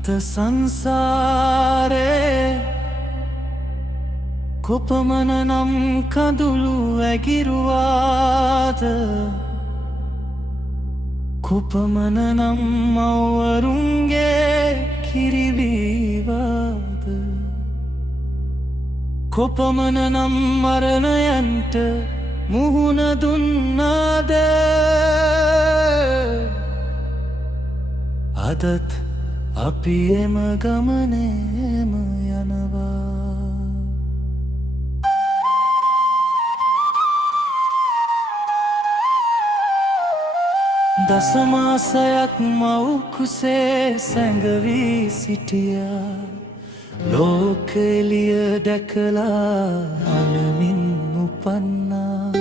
අනන්ත සංසාරේ කොපමණ නම් කඳුළු ඇගිරුවාද කොපමණ නම් මව්වරුන්ගේ කිරිබීවාද කොපමණ නම් මරණයන්ට මුහුණ දුන්නාද අදත් අපි එම ගමනේම යනවා දසමාසයක් මව් කුසේ සැඟවී සිටියා ලෝකෙලිය දැකලා අනමින් උපන්නා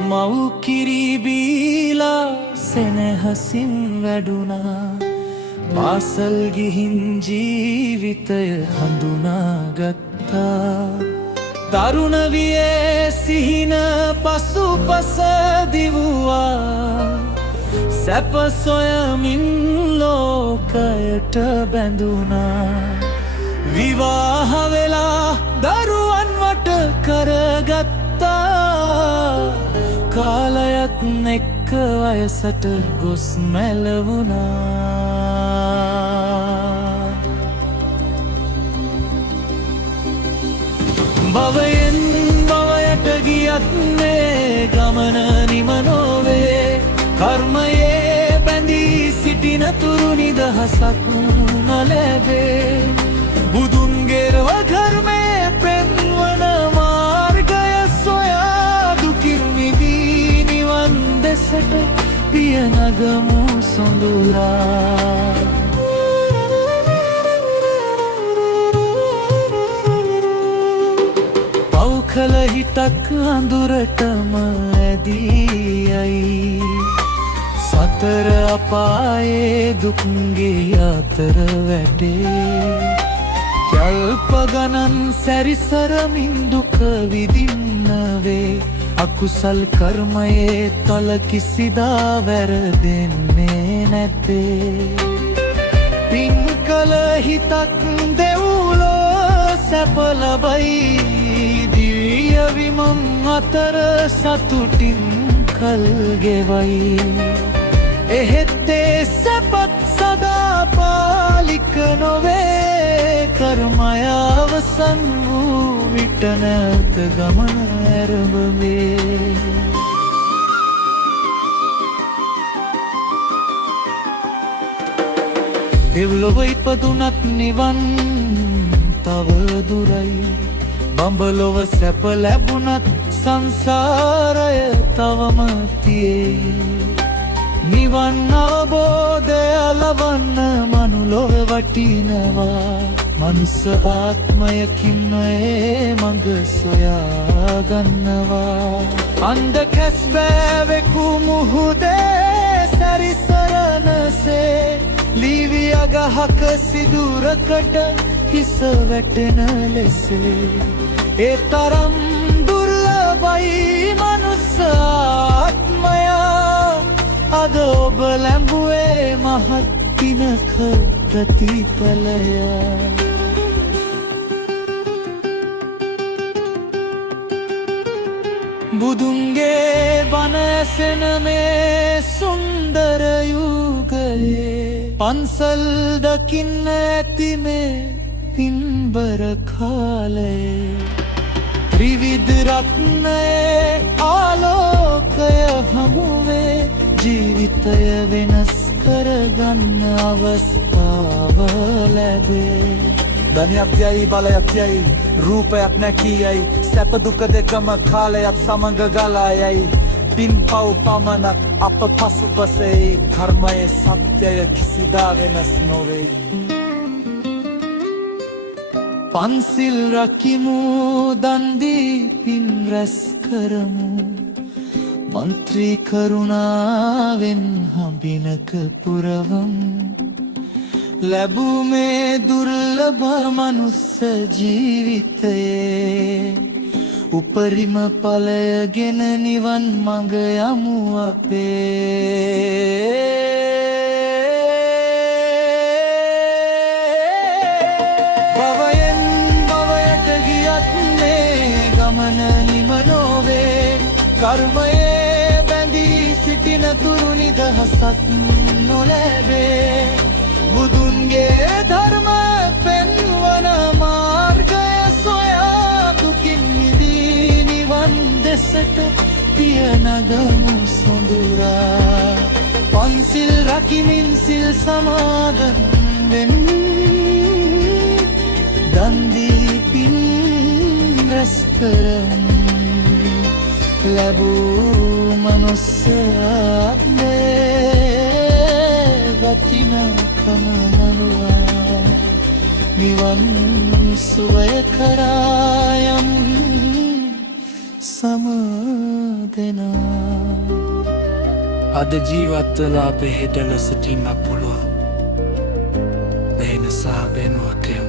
මව් කිරි බීලා සෙනෙහසින් වැඩුණා පාසල් ගිහින් ජීවිතය හඳුනාගත්තා තරුණ වියේ සිහින පසුපස දිවුවා සැප සොයමින් ලෝකයට බැඳුණා විවාහ වෙලා දරුවන් වට කරගත්තා කාලයත් එක්ක වයසට ගොස් මැලවුණා භවයෙන් භවයට ගියත් මේ ගමන නිම නොවේ කර්මයේ බැඳී සිටින තුරු නිදහසක් නොලැබේ බුදුන්ගේ ධර්මයේ පෙන්වන මාර්ගය සොයා දුකින් මිදී නිවන් දෙසට පිය නගමු සොඳුරා පව් කළ හිතක් අඳුරටම ඇදීයයි සතර අපායේ දුක්ගේ අතර වැටේ කල්ප ගණන් සැරිසරමින් දුක විඳින්නවේ අකුසල් කර්මයේ තල කිසිදා වැරදෙන්නේ නැතේ පින් කළ හිතක් දෙව්ලෝ සැප ලබයි දිව්‍ය විමන් අතර සතුටින් කල් ගෙවයි එහෙත් ඒ සැපත් සදා පාලික නොවේ කර්මය අවසන් වූ විට නැවත ගමන ඇරඹේ දෙව්ලොව ඉපදුනත් නිවන් තව දුරයි බඹලොව සැප ලැබුණත් සංසාරය තවම තියෙයි නිවන් අවබෝධය ලබන්න මනුලොව වටිනවා මනුස්ස ආත්මයකින් ඒ මඟ සොයා ගන්නවා අන්ධ කැස් බෑවෙකු මුහුදේ සැරිසරනසේ ලීවි අගහක සිදුරකට හිස වැටෙන ලෙසේ ඒ තරම් දුර්ලභයි මනුස්ස ආත්මයා අද ඔබ ලැඹුවේ මහත් පිනක ප්‍රතිඵලය බුදුන්ගේ බණ ඇසෙන මේ සුන්දර යුගයේ පන්සල් දකින්න ඇති මේ පින්බර කාලයේ ත්‍රිවිධ රත්නයේ ආලෝකය හමුවේ ජීවිතය වෙනස් කරගන්න අවස්ථාව ලැබේ ධනයක් යයි බලයක් යයි රූපයක් නැකියයි සැප දුක දෙකම කාලයක් සමඟ ගලා යයි පින් පව් පමණක් අප පසුපසෙයි කර්මයේ සත්‍යය කිසිදා වෙනස් නොවෙයි පන්සිල් රකිමු දන් දී පින් රැස් කරමු මන්ත්‍රී කරුණාවෙන් හඹිනක පුරවමු ලැබූ මේ දුර්ලභ මනුස්ස ජීවිතයේ උපරිම ඵලයගෙන නිවන් මඟ යමු අපේ හිම නොවේ කර්මයේ බැඳී සිටින තුරු නිදහසක් නොලැබේ බුදුන්ගේ ධර්ම පෙන්වන මාර්ගය සොයා දුකින් මිදී නිවන් දෙසට පිය නගමු සොඳුරා පන්සිල් රකිමින් සිල් සමාදන් වෙමින් දන් දී පින් රැස් කරමු ලැබූ මනුස්සයාත්මේ වටිනාකම මනුවා නිවන් සුවය කරා යම් සමදෙනා අද ජීවත්වලා අපේ හෙට ලෙසටින්නක් පුළුවන්. ඒ නිසා බෙනුවකෙම